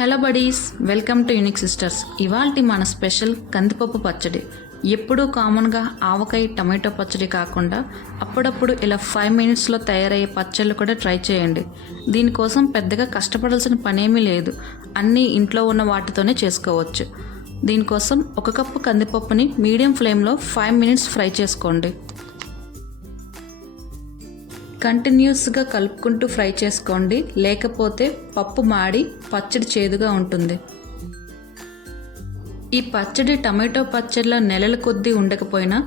Hello buddies, welcome to unique sisters. ఇవాల్టి మన special కందిపప్పు పచ్చడి. ఎప్పుడూ కామన్గా ఆవకాయ టమాటో పచ్చడి కాకుండా అప్పుడప్పుడు ఇలా 5 మినిట్స్లో తయారయ్యే పచ్చళ్ళు కూడా ట్రై చేయండి. దీనికోసం పెద్దగా కష్టపడాల్సిన పనేమీ లేదు, అన్నీ ఇంట్లో ఉన్న వాటితోనే చేసుకోవచ్చు. దీనికోసం 1 కప్పు కందిపప్పుని మీడియం ఫ్లేమ్లో 5 మినిట్స్ ఫ్రై చేసుకోండి. కంటిన్యూస్గా కలుపుకుంటూ ఫ్రై చేసుకోండి, లేకపోతే పప్పు మాడి పచ్చడి చేదుగా ఉంటుంది. ఈ పచ్చడి టమాటో పచ్చడిలో నెలల కొద్దీ ఉండకపోయినా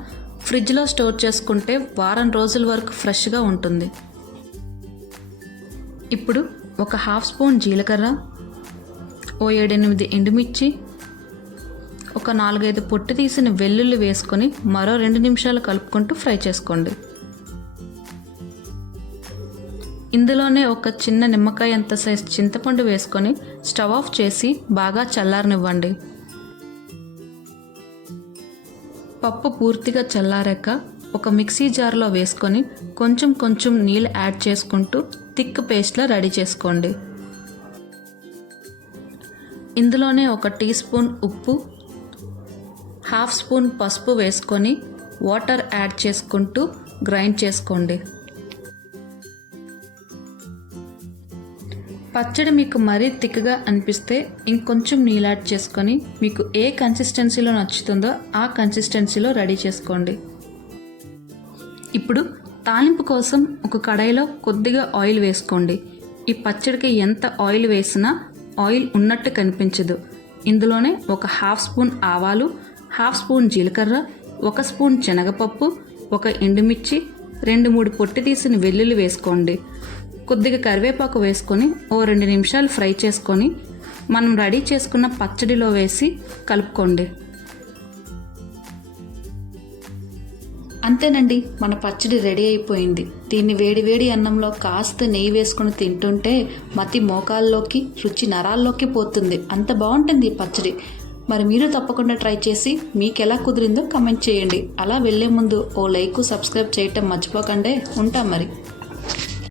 ఫ్రిడ్జ్లో స్టోర్ చేసుకుంటే వారం రోజుల వరకు ఫ్రెష్గా ఉంటుంది. ఇప్పుడు ఒక 1/2 స్పూన్ జీలకర్ర, ఓ 7-8 ఎండుమిర్చి, ఒక 4-5 పొట్టు తీసిన వెల్లుల్లి వేసుకొని మరో 2 నిమిషాలు కలుపుకుంటూ ఫ్రై చేసుకోండి. ఇందులోనే ఒక చిన్న నిమ్మకాయ అంత సైజ్ చింతపండు వేసుకొని స్టవ్ ఆఫ్ చేసి బాగా చల్లారనివ్వండి. పప్పు పూర్తిగా చల్లారాక ఒక మిక్సీ జార్లో వేసుకొని కొంచెం నీళ్ళు యాడ్ చేసుకుంటూ థిక్ పేస్ట్లా రెడీ చేసుకోండి. ఇందులోనే 1 టీ స్పూన్ ఉప్పు, 1/2 స్పూన్ పసుపు వేసుకొని వాటర్ యాడ్ చేసుకుంటూ గ్రైండ్ చేసుకోండి. పచ్చడి మీకు మరీ థిక్గా అనిపిస్తే ఇంకొంచెం నీళ్ళు యాడ్ చేసుకొని మీకు ఏ కన్సిస్టెన్సీలో నచ్చుతుందో ఆ కన్సిస్టెన్సీలో రెడీ చేసుకోండి. ఇప్పుడు తాలింపు కోసం ఒక కడాయిలో కొద్దిగా ఆయిల్ వేసుకోండి. ఈ పచ్చడికి ఎంత ఆయిల్ వేసినా ఆయిల్ ఉన్నట్టు కనిపించదు. ఇందులోనే ఒక 1/2 స్పూన్ ఆవాలు, 1/2 స్పూన్ జీలకర్ర, 1 స్పూన్ శనగపప్పు, 1 ఎండుమిర్చి, 2-3 పొట్టి తీసిన వెల్లుల్లి వేసుకోండి. కొద్దిగా కరివేపాకు వేసుకొని ఓ 2 నిమిషాలు ఫ్రై చేసుకొని మనం రెడీ చేసుకున్న పచ్చడిలో వేసి కలుపుకోండి. అంతేనండి, మన పచ్చడి రెడీ అయిపోయింది. దీన్ని వేడి అన్నంలో కాస్త నెయ్యి వేసుకొని తింటుంటే మతి మోకాల్లోకి, రుచి నరాల్లోకి పోతుంది. అంత బాగుంటుంది ఈ పచ్చడి. మరి మీరు తప్పకుండా ట్రై చేసి మీకు ఎలా కుదిరిందో కమెంట్ చేయండి. అలా వెళ్ళే ముందు ఓ లైక్, సబ్స్క్రైబ్ చేయటం మర్చిపోకండి. ఉంటాం మరి.